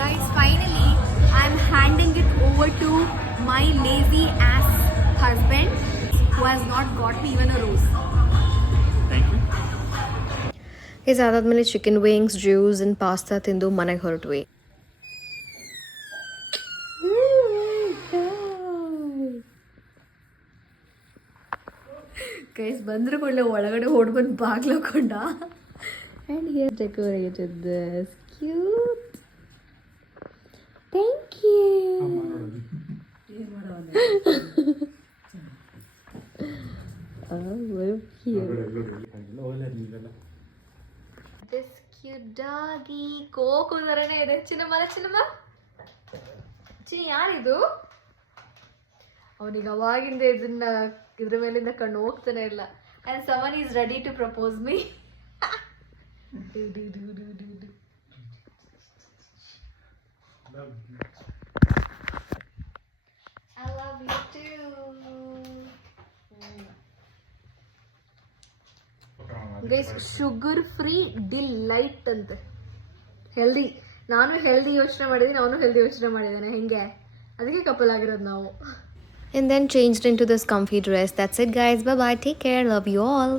Guys, finally, I'm handing it over to my lazy ass husband who has not got me even a rose. Thank you. Guys ಅದಾದ್ಮೇಲೆ chicken wings juice and pasta ತಿಂದು ಮನೆಗೆ ಹೊರಟ್ವಿ. Guys ಬಂದ್ರೆ ಒಳ್ಳೆ ಒಳಗಡೆ ಹೊಡ್ಬಂದು ಬಾಗ್ಲು ಹಾಕೊಂಡ. And here decorated this cute. Thank you. This cute doggy. ಕೋಕೋ ಥರನೇ ಇದೆ. ಚಿನ್ನಮ್ಮ ಯಾರಿದು? ಅವನಿಗೆ ಅವಾಗಿಂದ ಇದ್ರ ಮೇಲಿಂದ ಕಣ್ಣು ಹೋಗ್ತಾನೆ ಇಲ್ಲ. And someone is ready to propose me. I love you too. Guys sugar free delight ಅಂತೆ. ಹೆಲ್ದಿ. ನಾನು ಹೆಲ್ದಿ ಯೋಚನೆ ಮಾಡಿದ್ದೀನಿ, ಅವನು ಹೆಲ್ದಿ ಯೋಚನೆ ಮಾಡಿದ್ದಾನೆ. ಹೆಂಗೆ ಅದಕ್ಕೆ ಕಪಲ್ ಆಗಿರೋದು ನಾವು. And then changed into this comfy dress. That's it guys. Bye bye. Take care. Love you all.